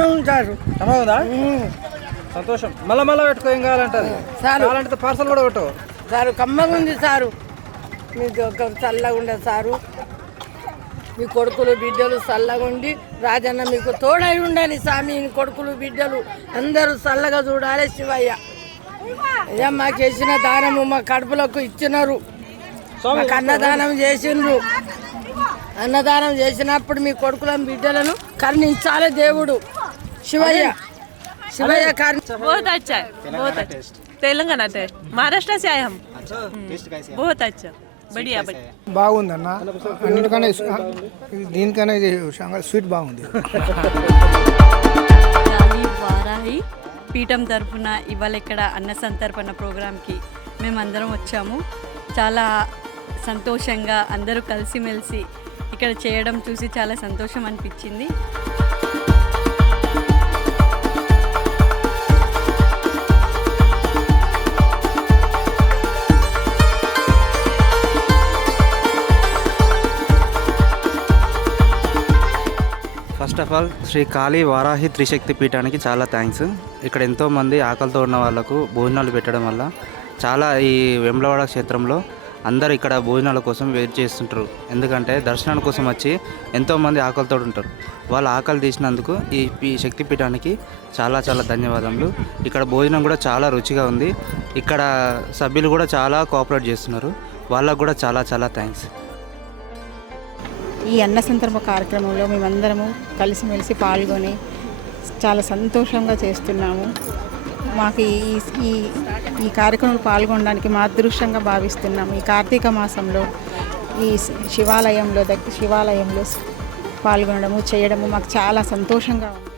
ఉందా? సంతోషం. మళ్ళా మళ్ళా పెట్టుకో ఏం కావాలంటది? చాలు. కావాలంటే పార్సల్ కూడా పెట్టు సారు కమ్మగా ఉంది సారు ఒక చల్లగా ఉండదు సారు మీ కొడుకులు బిడ్డలు చల్లగా ఉండి రాజన్న మీకు తోడై ఉండాలి స్వామి మీ కొడుకులు బిడ్డలు. అందరూ చల్లగా చూడాలి శివయ్య. అయ్యా మాకు వేసిన దానము మా కడుపులకు ఇచ్చినారు. మాకు అన్నదానం చేసిండ్రు. అన్నదానం చేసినప్పుడు మీ కొడుకులను బిడ్డలను కరుణించాలి దేవుడు. శివయ్య శివయ్య కరుణ बहुत अच्छा है बहुत अच्छा तेलंगाना टेस्ट महाराष्ट्र से आए हम बहुत अच्छा बढ़िया बढ़िया బాగుందన్న అన్నిటికన్నా ఇస్- దీనికన్నా ఇది షంగ- స్వీట్ బాగుంది గాలి వారాహి పీఠం తరఫున ఇవాళ ఇక్కడ అన్న సంతర్పణ ప్రోగ్రామ్కి మేమందరం వచ్చాము చాలా సంతోషంగా అందరూ కలిసిమెలిసి ఇక్కడ చేయడం చూసి చాలా సంతోషం అనిపించింది First of all Shri Kali Varahi Trishakti పీఠానికి చాలా థ్యాంక్స్ ఇక్కడ ఎంతోమంది ఆకలితో ఉన్న వాళ్ళకు భోజనాలు పెట్టడం వల్ల చాలా ఈ వెంబలవాడ క్షేత్రంలో అందరు ఇక్కడ భోజనాల కోసం వెయిట్ చేస్తుంటారు ఎందుకంటే దర్శనం కోసం వచ్చి ఎంతోమంది ఆకలితో ఉంటారు వాళ్ళు ఆకలి తీసినందుకు ఈ పీ- శక్తి పీఠానికి చాలా చాలా ధన్యవాదములు ఇక్కడ భోజనం కూడా చాలా రుచిగా ఉంది ఇక్కడ సభ్యులు కూడా చాలా కోఆపరేట్ చేస్తున్నారు వాళ్ళకు కూడా చాలా చాలా థ్యాంక్స్ ఈ అన్న సందర్భ కార్యక్రమంలో మేమందరము కలిసిమెలిసి పాల్గొని చాలా సంతోషంగా చేస్తున్నాము. మాకు ఈ ఈ ఈ కార్యక్రమంలో పాల్గొనడానికి మా అదృష్టంగా భావిస్తున్నాము ఈ కార్తీక మాసంలో ఈ శివాలయంలో దగ్గర శివాలయంలో పాల్గొనడము చేయడము మాకు చాలా సంతోషంగా ఉంది.